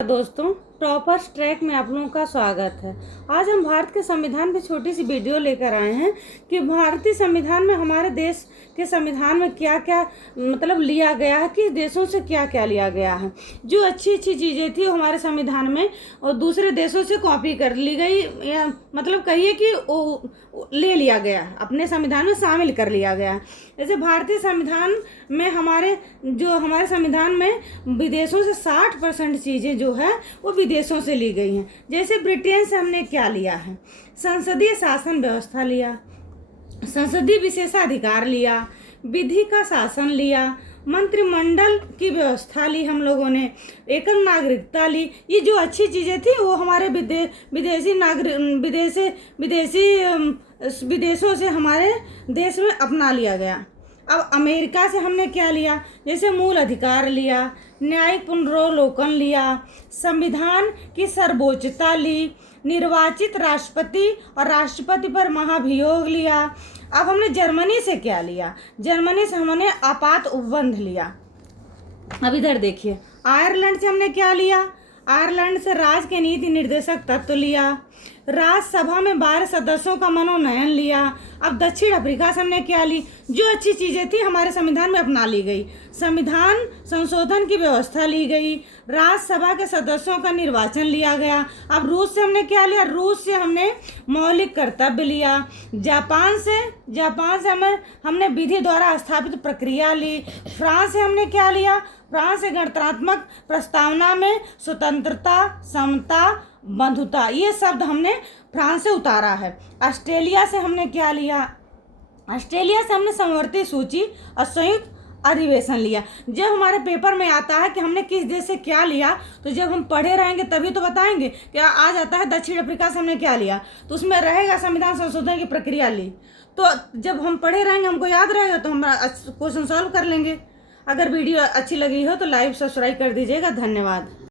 दोस्तों, proper track में आप लोगों का स्वागत है। आज हम भारत के संविधान पे छोटी सी वीडियो लेकर आए हैं कि भारतीय संविधान में हमारे देश के संविधान में क्या क्या मतलब लिया गया है, किस देशों से क्या क्या लिया गया है। जो अच्छी अच्छी चीज़ें थी वो हमारे संविधान में और दूसरे देशों से कॉपी कर ली गई, या मतलब कहिए कि ले लिया गया, अपने संविधान में शामिल कर लिया गया। जैसे भारतीय संविधान में हमारे संविधान में विदेशों से 60% चीज़ें जो है वो विदेशों से ली गई हैं। जैसे ब्रिटेन से हमने क्या लिया है, संसदीय शासन व्यवस्था लिया, संसदीय विशेषाधिकार लिया, विधि का शासन लिया, मंत्रिमंडल की व्यवस्था ली हम लोगों ने, एकल नागरिकता ली। ये जो अच्छी चीज़ें थी वो हमारे विदेशों से हमारे देश में अपना लिया गया। अब अमेरिका से हमने क्या लिया, जैसे मूल अधिकार लिया, न्यायिक पुनरावलोकन लिया, संविधान की सर्वोच्चता ली, निर्वाचित राष्ट्रपति और राष्ट्रपति पर महाभियोग लिया। अब हमने जर्मनी से क्या लिया, जर्मनी से हमने आपात उपबंध लिया। अब इधर देखिए, आयरलैंड से हमने क्या लिया, आयरलैंड से राज्य के नीति निर्देशक तत्व लिया, राज्यसभा में 12 सदस्यों का मनोनयन लिया। अब दक्षिण अफ्रीका से हमने क्या ली, जो अच्छी चीज़ें थी हमारे संविधान में अपना ली गई। संविधान संशोधन की व्यवस्था ली गई, राज्यसभा के सदस्यों का निर्वाचन लिया गया। अब रूस से हमने क्या लिया, रूस से हमने मौलिक कर्तव्य लिया। जापान से हमने विधि द्वारा स्थापित प्रक्रिया ली। फ्रांस से हमने क्या लिया, फ्रांस से गणतंत्रात्मक प्रस्तावना में स्वतंत्रता, समता, बंधुता, ये शब्द हमने फ्रांस से उतारा है। ऑस्ट्रेलिया से हमने क्या लिया, ऑस्ट्रेलिया से हमने समवर्ती सूची और संयुक्त अधिवेशन लिया। जब हमारे पेपर में आता है कि हमने किस देश से क्या लिया, तो जब हम पढ़े रहेंगे तभी तो बताएंगे। क्या आ जाता है दक्षिण अफ्रीका से हमने क्या लिया, तो उसमें रहेगा संविधान संशोधन की प्रक्रिया ली। तो जब हम पढ़े रहेंगे, हमको याद रहेगा, तो हम क्वेश्चन सॉल्व कर लेंगे। अगर वीडियो अच्छी लगी हो तो लाइक सब्सक्राइब कर दीजिएगा। धन्यवाद।